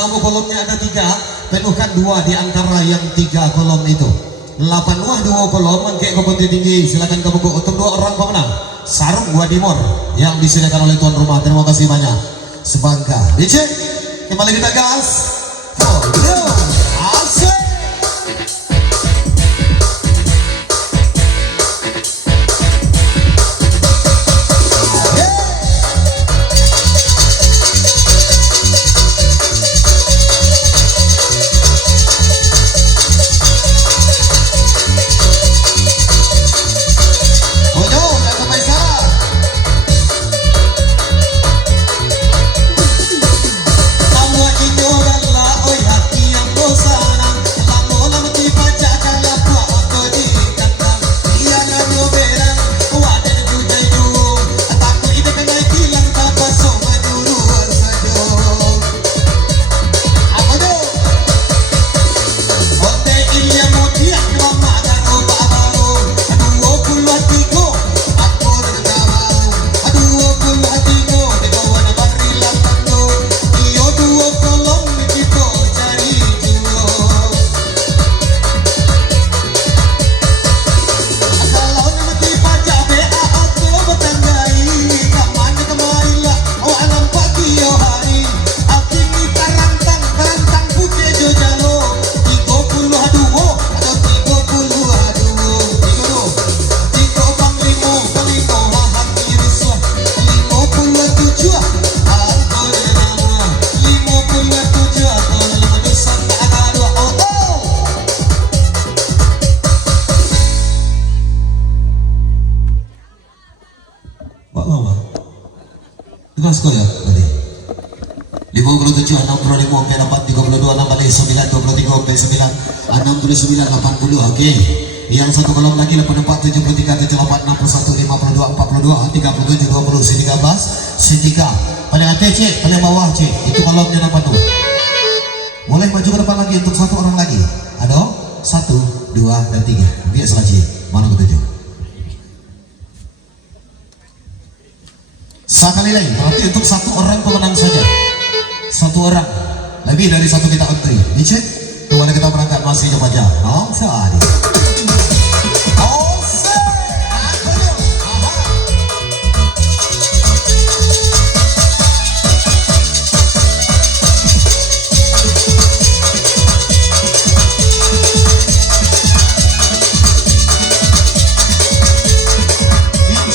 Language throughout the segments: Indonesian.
kamu kolomnya ada 3, penuhkan 2 di antara yang 3 kolom itu. 8 buah 2 kolom, mengkek kompetisi tinggi. Silakan kamu untuk 2 orang pemenang. Sarung Wadimor yang disediakan oleh tuan rumah. Terima kasih banyak. Sebangka. Dicek. Kembali kita gas. Asik. Tugas ya tadi 57 65 sampai dapat 32 6 balik 9 23 sampai 9 69 80. Oke, yang satu kolom lagi 84 73 78 61 52 42 37 20 si 13 si 3 paling atas cek, paling bawah cek, itu kolomnya apa tuh? Boleh maju ke depan lagi untuk 1 orang lagi. Ada 1 2 dan 3 biar selesai. Mana ketujuh? Sekali lagi, berarti untuk 1 orang pemenang saja. 1 orang, lebih dari 1 kita antri. Dicek, kemana kita berangkat masih coba aja. Oh, sehari.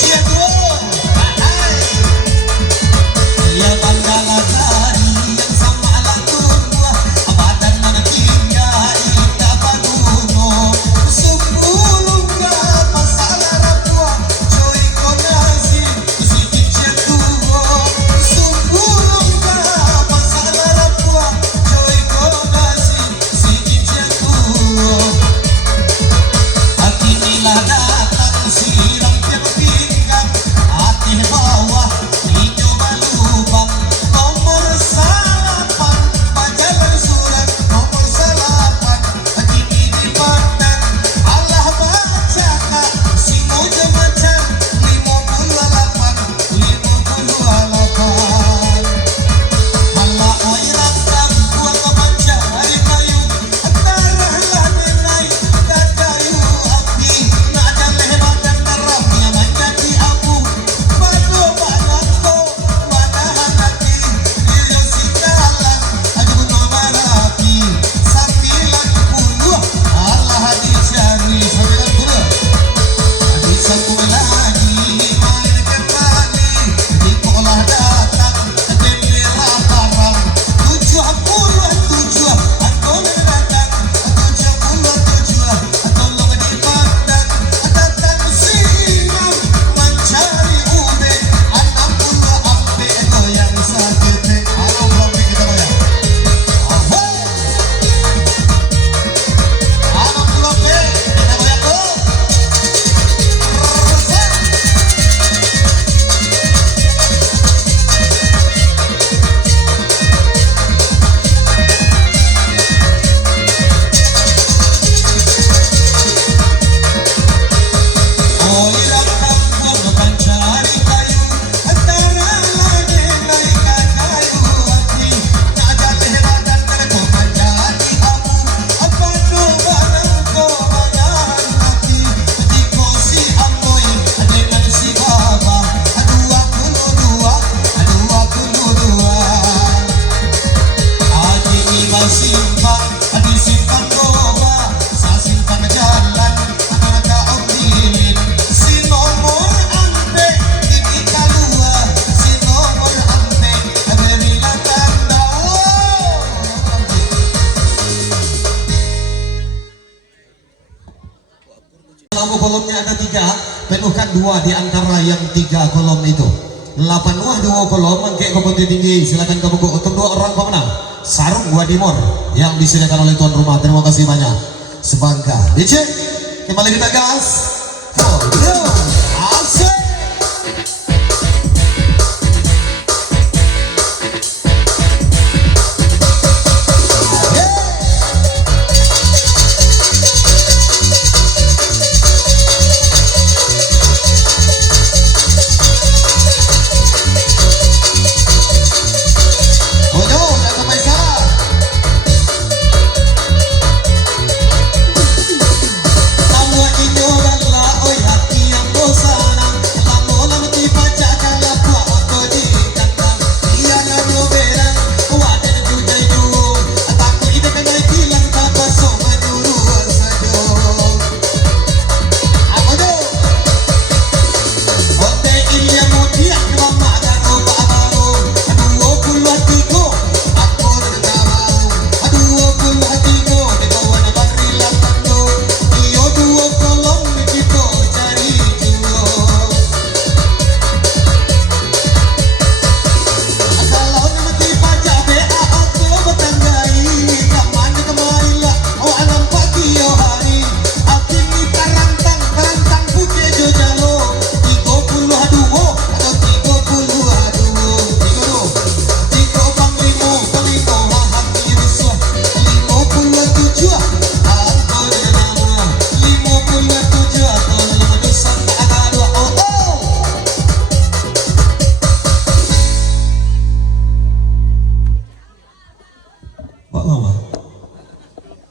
Sepuluh simpan, disimpan goba, sa simpan jalan, nakaopilin, si nomor ampe, ini kalua, si nomor ampe, berilah tanda. Kalau kolomnya ada 3, penuhkan 2 di antara yang 3 kolom itu. 8 buah 2 kolom, mangke kompeti tinggi. Silakan kamu go. Untuk 2 orang pemenang sarung Wadimor yang disediakan oleh tuan rumah. Terima kasih banyak. Sebangka. Dicek. Kembali kita gas. Asik.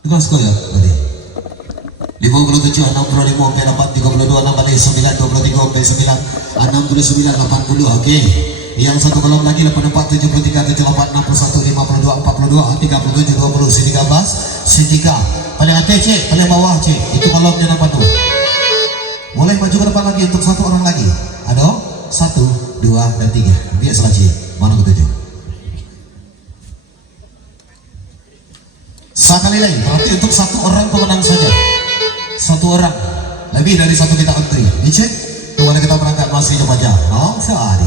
Tugas ko ya tadi 57 65 dapat 32 16 9 23 9 69 80. Oke, yang satu kolom lagi 84 73 78 61 52 42 37 20 si 13 si 3 paling atas cek paling bawah cek itu kolomnya apa tuh. Mulai maju ke depan lagi untuk 1 orang lagi. Ada 1 2 dan 3 biasa cek mana ketujuh. Sekali lagi, berarti untuk 1 orang pemenang saja. 1 orang, lebih dari 1 kita antri. Dicek, kemana kita berangkat masih 4 jam. Oh, sehari.